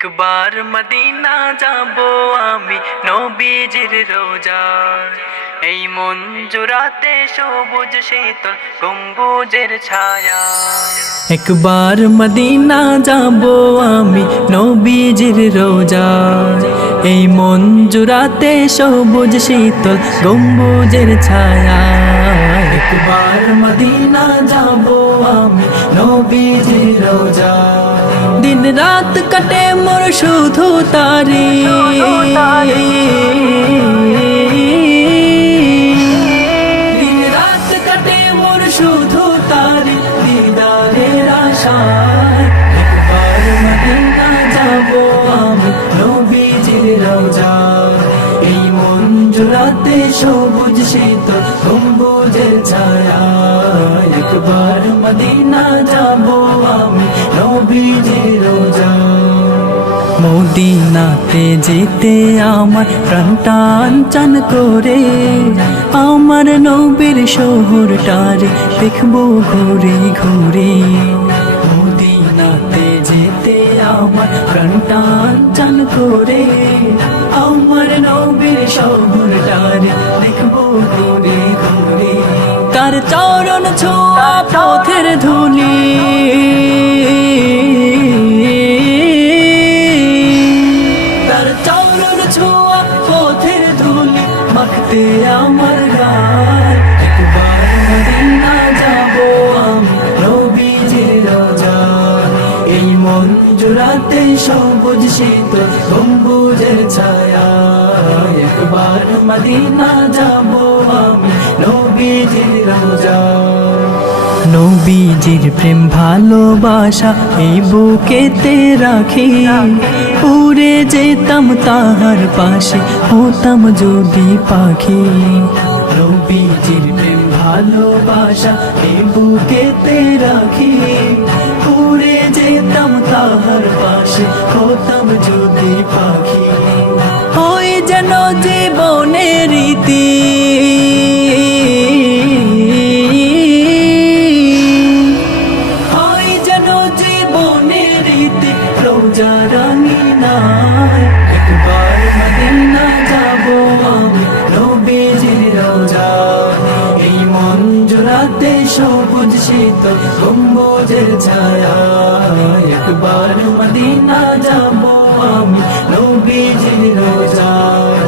একবার মদিনা যাবো আমি নবীজির রোজায়, এই মঞ্জুরাতে সবুজ শীতল গম্বুজের ছায়া। একবার মদিনা যাবো আমি নবীজির রোজায়, এই মঞ্জুরাতে সবুজ শীতল গম্বুজের ছায়া। একবার মদিনা যাবো আমি নবীজির রোজায়, দিন রাত কাটে মোর শুধু তারি, দিন রাত কাটে মোর শুধু তারি দিদারের আশায়। একবার মদিনা যাবো আমি নবীজির রোজায়, এই মঞ্জুরাতে সবুজ শীতল গম্বুজের ছায়া। একবার মদিনা যাবো আমি নবীজির রোজায়। মদিনাতে যেতে আমার প্রাণ চান করে, আমার নবীর শহরটারে দেখবো ঘুরে ঘুরে। মদিনাতে যেতে আমার প্রাণ চান করে, আমার নবীর শহরটারে দেখবো ঘুরে ঘুরে। তার চরণ ছোঁয়া পথের ধুলি, তার চরণ ছোঁয়া পথের ধুলি মাখতে আমার গায়। একবার মদিনা যাবো আমি নবীজির রোজায়, এই মঞ্জুরাতে সবুজ শীতল গম্বুজের ছায়া। একবার মদিনা যাবো আমি নবীজির রোজায়। নবীজির প্রেম ভালোবাসা এই বুকেতে রাখি, উড়ে যেতাম তাহার পাশে হতাম যদি পাখি। নবীজির প্রেম ভালোবাসা এই বুকেতে রাখি, উড়ে যেতাম তাহার পাশে হতাম যদি পাখি। ওই যেন জীবনের রীতি, রোজা রাঙিনায়। একবার মদিনা যাবো আমি নবীজির রোজায়, এই মঞ্জুরাতে সবুজ শীতল গম্বুজের ছায়া। একবার মদিনা যাবো আমি নবীজির রোজায়,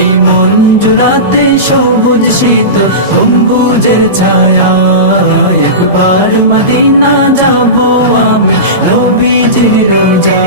এই মঞ্জুরাতে সবুজ শীতল গম্বুজের ছায়া। একবার মদিনা যাবো আমি নবীজির রোজায়।